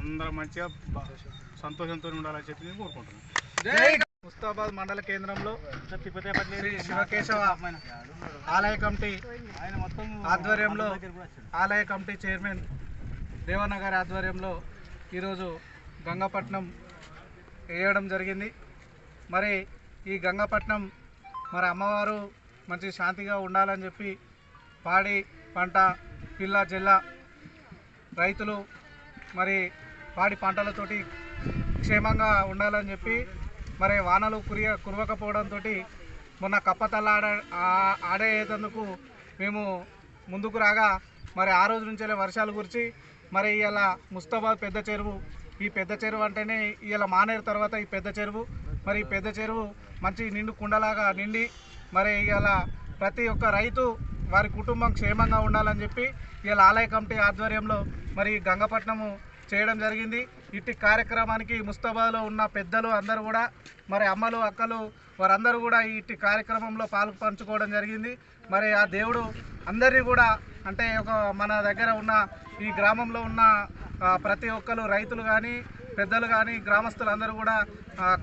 అందరం మంచిగా సంతోషంతో ఉండాలని చెప్పి నేను కోరుకుంటున్నాను. ముస్తాబాద్ మండల కేంద్రంలో శ్రీ శివకేశవ ఆలయ కమిటీ ఆధ్వర్యంలో ఆలయ కమిటీ చైర్మన్ రేవన్న గారి ఆధ్వర్యంలో ఈరోజు గంగపట్నం వేయడం జరిగింది. మరి ఈ గంగపట్నం మరి అమ్మవారు మంచి శాంతిగా ఉండాలని చెప్పి పాడి పంట పిల్ల జల్ల రైతులు మరి పాడి పంటలతోటి క్షేమంగా ఉండాలని చెప్పి మరి వానలు కురవకపోవడంతో మొన్న కప్పతల్ల ఆడేందుకు మేము ముందుకు రాగా మరి ఆ రోజు నుంచే వర్షాలు కురిచి మరి ఇవాళ ముస్తాబాద్ పెద్ద చెరువు, ఈ పెద్ద చెరువు అంటేనే ఇవాళ మానేరు తర్వాత ఈ పెద్ద చెరువు, మరి ఈ పెద్ద చెరువు మంచి నిండు కుండలాగా నిండి మరి ఇవాళ ప్రతి ఒక్క రైతు వారి కుటుంబం క్షేమంగా ఉండాలని చెప్పి ఇవాళ ఆలయ కమిటీ ఆధ్వర్యంలో మరి గంగపట్నము చేయడం జరిగింది. ఇట్టి కార్యక్రమానికి ముస్తాబాద్లో ఉన్న పెద్దలు అందరూ కూడా మరి అమ్మలు అక్కలు వారందరూ కూడా ఇట్టి కార్యక్రమంలో పంచుకోవడం జరిగింది. మరి ఆ దేవుడు అందరినీ కూడా అంటే మన దగ్గర ఉన్న ఈ గ్రామంలో ఉన్న ప్రతి ఒక్కరు రైతులు కానీ పెద్దలు కానీ గ్రామస్తులందరూ కూడా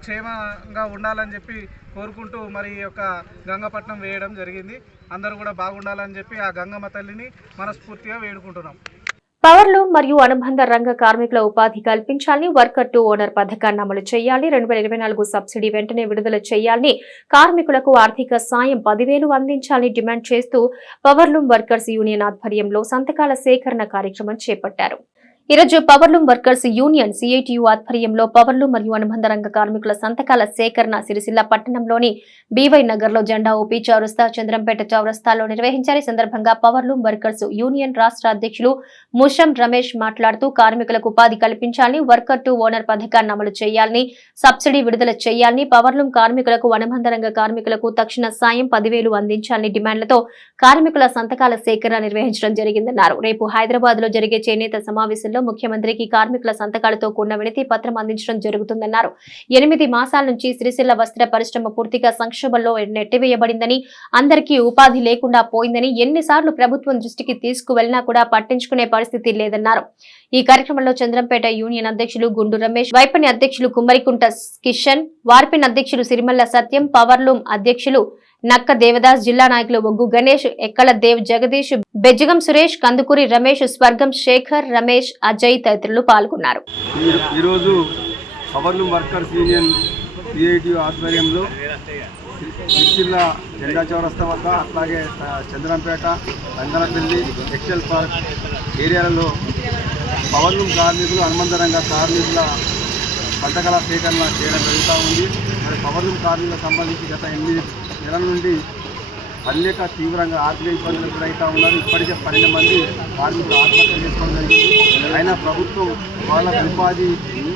క్షేమంగా ఉండాలని చెప్పి కోరుకుంటూ మరి ఈ యొక్క గంగపట్నం వేయడం జరిగింది. అందరూ కూడా బాగుండాలని చెప్పి ఆ గంగమ్మ తల్లిని మనస్ఫూర్తిగా వేడుకుంటున్నాం. పవర్లూమ్ మరియు అనుబంధ రంగ కార్మికుల ఉపాధి కల్పించాలని వర్కర్ టు ఓనర్ పథకాన్ని అమలు చేయాలి. 2024 సబ్సిడీ వెంటనే విడుదల చేయాలని, కార్మికులకు ఆర్థిక సాయం 10,000 అందించాలని డిమాండ్ చేస్తూ పవర్లూమ్ వర్కర్స్ యూనియన్ ఆధ్వర్యంలో సంతకాల సేకరణ కార్యక్రమం చేపట్టారు. ఈ రోజు పవర్లూమ్ వర్కర్స్ యూనియన్ సిఐటియు ఆధ్వర్యంలో పవర్లూమ్ మరియు అనుబంధ రంగ కార్మికుల సంతకాల సేకరణ సిరిసిల్ల పట్టణంలోని బీవై నగర్ లో జెండా ఊపి చౌరస్తా, చంద్రంపేట చౌరస్తాలో నిర్వహించారు. ఈ సందర్భంగా పవర్లూమ్ వర్కర్స్ యూనియన్ రాష్ట్ర అధ్యక్షులు ముషం రమేష్ మాట్లాడుతూ కార్మికులకు ఉపాధి కల్పించాలని, వర్కర్ టు ఓనర్ పథకాన్ని అమలు చేయాలని, సబ్సిడీ విడుదల చేయాలని, పవర్లూమ్ కార్మికులకు, అనుబంధ రంగ కార్మికులకు తక్షణ సాయం 10,000 అందించాలని డిమాండ్లతో కార్మికుల సంతకాల సేకరణ నిర్వహించడం జరిగిందన్నారు. రేపు హైదరాబాద్ లో జరిగే చేనేత సమావేశంలో ముఖ్యమంత్రికి కార్మికుల సంతకాలతో కూడిన వినతి పత్రం అందించడం జరుగుతుందన్నారు. 8 మాసాల నుంచి సిరిసిల్ల వస్త్ర పరిశ్రమ పూర్తిగా సంక్షోభంలో నెట్టివేయబడిందని, అందరికీ ఉపాధి లేకుండా పోయిందని, ఎన్నిసార్లు ప్రభుత్వం దృష్టికి తీసుకువెళ్లినా కూడా పట్టించుకునే పరిస్థితి లేదన్నారు. ఈ కార్యక్రమంలో చంద్రంపేట యూనియన్ అధ్యక్షులు గుండు రమేష్, వైపని అధ్యక్షులు కుమ్మరికుంట కిషన్, వార్పిన్ అధ్యక్షులు సిరిమల్ల సత్యం, పవర్లూమ్ అధ్యక్షులు నక్క దేవదాస్, జిల్లా నాయకులు ఒగ్గు గణేష్, ఎక్కల దేవ్, జగదీష్, బెజ్జగం సురేష్, కందుకూరి రమేష్, స్వర్గం శేఖర్, రమేష్, అజయ్ తదితరులు పాల్గొన్నారు. ఈరోజు పవర్లూమ్ వర్కర్స్ యూనియన్ సిఐటియు ఆధ్వర్యంలో సిరిసిల్ల జెండా చౌరస్తా వద్ద, అట్లాగే చంద్రంపేట, రంగనపల్లి, టెక్స్టైల్ పార్క్ ఏరియాలలో పవర్లూమ్ కార్మికులు, అనుబంధ రంగ కార్మికుల సంతకాల సేకరణ చేయడం జరుగుతూ ఉంది. మరి పవర్లూమ్ కార్మికులకు సంబంధించి గత 8 నెలల నుండి అనేక తీవ్రంగా ఆర్థిక ఇబ్బందులు ఎదురవుతూ ఉన్నారు. ఇప్పటికే 12 మంది కార్మికులు ఆత్మహత్య చేసుకోవడం జరిగింది. అయినా ప్రభుత్వం వాళ్ళ ఉపాధి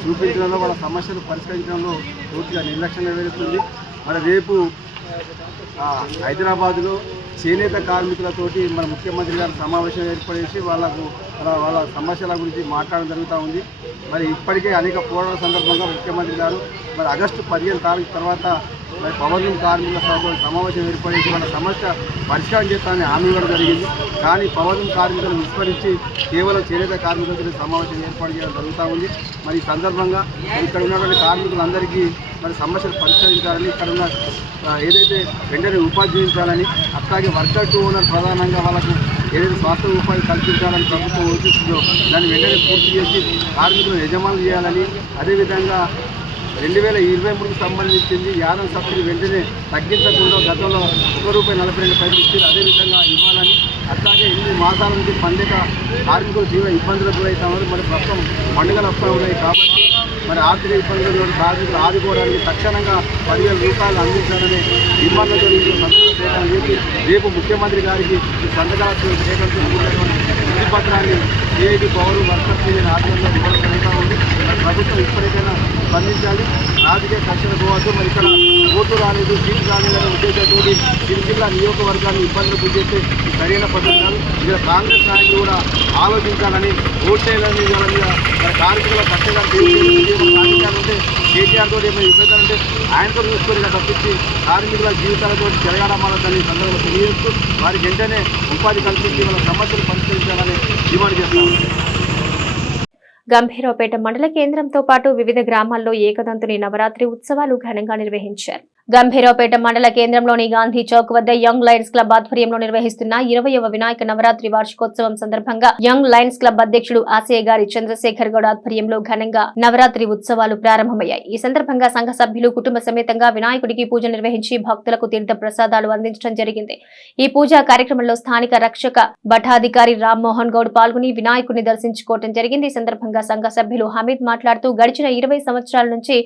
చూపించడంలో, వాళ్ళ సమస్యలు పరిష్కరించడంలో పూర్తిగా నిర్లక్ష్యం నెరవేరుతుంది. మరి రేపు హైదరాబాద్లో చేనేత కార్మికులతోటి మన ముఖ్యమంత్రి గారు సమావేశం ఏర్పడేసి వాళ్ళ సమస్యల గురించి మాట్లాడడం జరుగుతూ ఉంది. మరి ఇప్పటికే అనేక పోరాటాల సందర్భంగా ముఖ్యమంత్రి గారు మరి ఆగస్టు 15 తారీఖు తర్వాత మరి పవర్లూమ్ కార్మికుల సమావేశం ఏర్పడేసి వాళ్ళ సమస్య పరిష్కారం చేస్తానని హామీ ఇవ్వడం జరిగింది. కానీ పవర్లూమ్ కార్మికులను విస్మరించి కేవలం చేనేత కార్మికులతో సమావేశం ఏర్పాటు చేయడం జరుగుతూ ఉంది. మరి ఈ సందర్భంగా ఇక్కడ ఉన్నటువంటి కార్మికులందరికీ మరి సమస్యలు పరిష్కరించాలని, ఇక్కడ ఉన్న ఏదైతే వెంటనే ఉపాధి చేయించాలని, అట్లాగే వర్కర్ టు ఓనర్ ప్రధానంగా వాళ్ళకు ఏదైతే స్వాస్థ్య ఉపాధి కల్పించాలని ప్రభుత్వం యోచిస్తుందో దాన్ని వెంటనే పూర్తి చేసి కార్మికులను యజమానులు చేయాలని, అదేవిధంగా 2023కు సంబంధించింది యానం సబ్సిడీ వెంటనే తగ్గించకుండా గతంలో ₹1.42 ఇచ్చి అదేవిధంగా ఇవ్వాలని, అట్లాగే 8 మాసాల నుంచి పండుగ కార్మికులు తీవ్ర ఇబ్బందులకు గురవుతున్నారు. మరి ప్రస్తుతం పండుగలు వస్తూ ఉన్నాయి కాబట్టి మరి ఆర్థిక ఇబ్బందులు కార్మికులు ఆదుకోవడానికి తక్షణంగా ₹10,000 అందించాలని డిమాండ్లతో సంతకాల సేకరణ చేసి రేపు ముఖ్యమంత్రి గారికి ఈ సంతకాల సేకరించినటువంటి విధి పత్రాన్ని సిఐటి పవర్ వర్కర్స్ యూనియన్ ఆధ్వర్యంలో ఇవ్వడం జరుగుతూ ఉంది. మరి ప్రభుత్వం ఇప్పటికైనా స్పందించాలి. రాజకీయ కక్షలు పోవద్దు. మరి ఇక్కడ ఓటు రాలేదు, సీట్లు రాలేదనే ఉద్దేశంతో సిరిసిల్ల నియోజకవర్గాన్ని ఇబ్బందులు గురిచేస్తే సరైన పద్ధతి కాదు. ఇక్కడ కాంగ్రెస్ నాయకులు కూడా ఆలోచించాలని, ఓట్లేదని మరి కార్మికుల కష్టంగా రాజకీయాలు ఉంటే కేటీఆర్ తోటి ఏమైనా ఇబ్బందులు ఉంటే ఆయనతో చూసుకొని తప్పించి కార్మికుల జీవితాలతో జరగడమాలని సందర్భంగా తెలియజేస్తూ వారికి వెంటనే ఉపాధి కల్పించి వాళ్ళ సమస్యలు పరిష్కరించాలని డిమాండ్ చేస్తాము. గంభీరావుపేట మండల కేంద్రంతో పాటు వివిధ గ్రామాల్లో ఏకదంతుని నవరాత్రి ఉత్సవాలు ఘనంగా నిర్వహించారు. గంభీరావుపేట మండల కేంద్రంలోని గాంధీ చౌక్ వద్ద యంగ్ లయన్స్ క్లబ్ ఆధ్వర్యంలో నిర్వహిస్తున్న 20వ వినాయక నవరాత్రి వార్షికోత్సవం సందర్భంగా యంగ్ లయన్స్ క్లబ్ అధ్యక్షుడు ఆసియా గారి చంద్రశేఖర్ గౌడ్ ఆధ్వర్యంలో ఘనంగా నవరాత్రి ఉత్సవాలు ప్రారంభమయ్యాయి. ఈ సందర్భంగా సంఘ సభ్యులు కుటుంబ సమేతంగా వినాయకుడికి పూజ నిర్వహించి భక్తులకు తీర్థ ప్రసాదాలు అందించడం జరిగింది. ఈ పూజా కార్యక్రమంలో స్థానిక రక్షక భటాధికారి రామ్మోహన్ గౌడ్ పాల్గొని వినాయకుడిని దర్శించుకోవడం జరిగింది. ఈ సందర్భంగా సంఘ సభ్యులు హమీద్ మాట్లాడుతూ గడిచిన 20 సంవత్సరాల నుంచి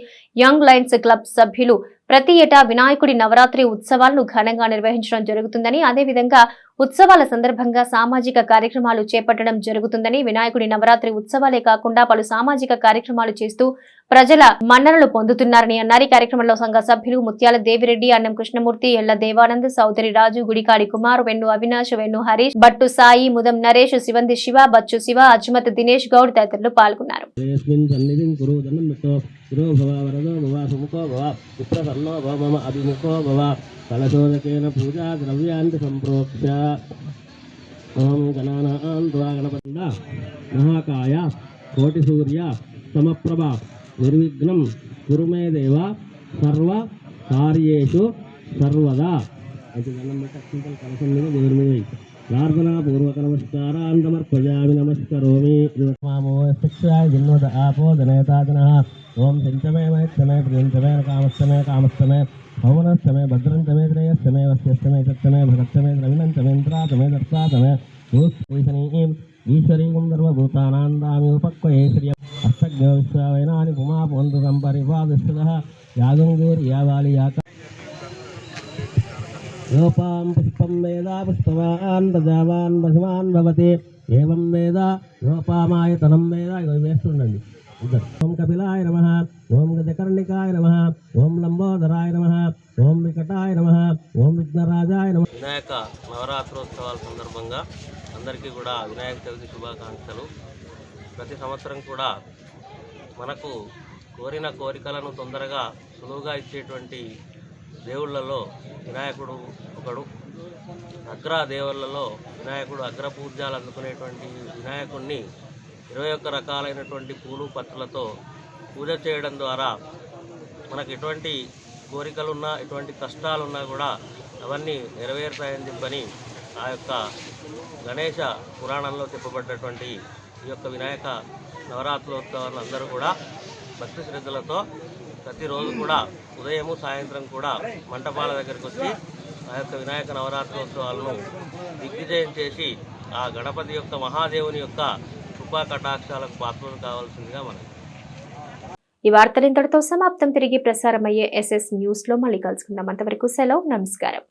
యంగ్ లయన్స్ క్లబ్ సభ్యులు ప్రతి ఏటా వినాయకుడి నవరాత్రి ఉత్సవాలను ఘనంగా నిర్వహించడం జరుగుతుందని, అదేవిధంగా ఉత్సవాల సందర్భంగా సామాజిక కార్యక్రమాలు చేపట్టడం జరుగుతుందని, వినాయకుడి నవరాత్రి ఉత్సవాలే కాకుండా పలు సామాజిక కార్యక్రమాలు చేస్తూ ప్రజల మన్ననలు పొందుతున్నారని అన్నారు. ఈ కార్యక్రమంలో సంఘ సభ్యులు ముత్యాల దేవిరెడ్డి, అన్నం కృష్ణమూర్తి, ఎల్ల దేవానంద్, సౌదరి రాజు, గుడికాడి కుమార్, వెన్ను అవినాష్, వెన్ను హరీష్, బట్టు సాయి, ముదం నరేష్, శివంది శివ, బచ్చు శివ, అజ్మత్ దినేష్ గౌడ్ తదితరులు పాల్గొన్నారు. కలశోదకేన పూజా ద్రవ్యాన్ని సంప్రోక్ష ఓం గణానాం గణపతింద మహాకాయ కోటి సూర్య సమప్రభ నిర్విఘ్నం కురు మే దేవ సర్వ కార్యేషు సర్వదా. అయితే దండం పెట్టి అక్షింతలు కలశం మీద దేవుడి మీద ప్రార్థనాపూర్వక నమస్కారాన్ సమర్పయామి నమస్కరోమి మామో శిక్షాయ జిన్వద ఆపోదనేతాజనః ఓం పంచమే మైత్రమే ప్రియంచమే కామస్తమే కామస్తమే భవనస్తమే భద్రంతమే త్రేయస్తమే వస్యస్తమే సత్తమే భగత్తమే ద్రవిణంతమేంద్రాతమే దర్శాతమే భూషణీం ఈశ్వరీం సర్వభూతానాం దామి ఉపక్వయే శ్రియం అష్టజ్ఞ విశ్వవైనాని పుమాపవంతు సంపరిపాదిష్టదః యాగంగూరి యావాలి యాక యోపాం పుష్పం వేద పుష్పవాన్ ప్రజావాన్ పశువాన్ భవతి ఏవం వేద యోపామాయతనం వేద ఇవి వేస్తుండండి. ఓం కపిలాయ నమః, ఓం గజకర్ణికాయ నమః, ఓం లంబోదరాయ నమః, ఓం వికటాయ నమః, ఓం విఘ్నరాజాయ నమః. వినాయక నవరాత్రోత్సవాల సందర్భంగా అందరికీ కూడా వినాయక చవితి శుభాకాంక్షలు. ప్రతి సంవత్సరం కూడా మనకు కోరిన కోరికలను తొందరగా సులువుగా ఇచ్చేటువంటి దేవుళ్ళలో వినాయకుడు ఒకడు. అగ్ర దేవుళ్ళలో వినాయకుడు అగ్ర పూజ్యాలు అందుకునేటువంటి వినాయకుడిని 21 రకాలైనటువంటి పూలు పత్రులతో పూజ చేయడం ద్వారా మనకు ఎటువంటి కోరికలున్నా ఎటువంటి కష్టాలున్నా కూడా అవన్నీ నెరవేరుతాయని చెప్పని ఆ యొక్క గణేశ పురాణంలో చెప్పబడ్డటువంటి ఈ యొక్క వినాయక నవరాత్రోత్సవాలను అందరూ కూడా భక్తి శ్రద్ధలతో ప్రతిరోజు కూడా ఉదయము సాయంత్రం కూడా మంటపాల దగ్గరికి వచ్చి ఆ యొక్క వినాయక నవరాత్రోత్సవాలను దిగ్విజయం చేసి ఆ గణపతి యొక్క మహాదేవుని యొక్క కృపా కటాక్షాలకు పాత్రలు కావాల్సిందిగా మనం. ఈ వార్తలు ఇంతటితో సమాప్తం. తిరిగి ప్రసారమయ్యే SS న్యూస్ లో మళ్ళీ కలుసుకుందాం. అంతవరకు సెలవు, నమస్కారం.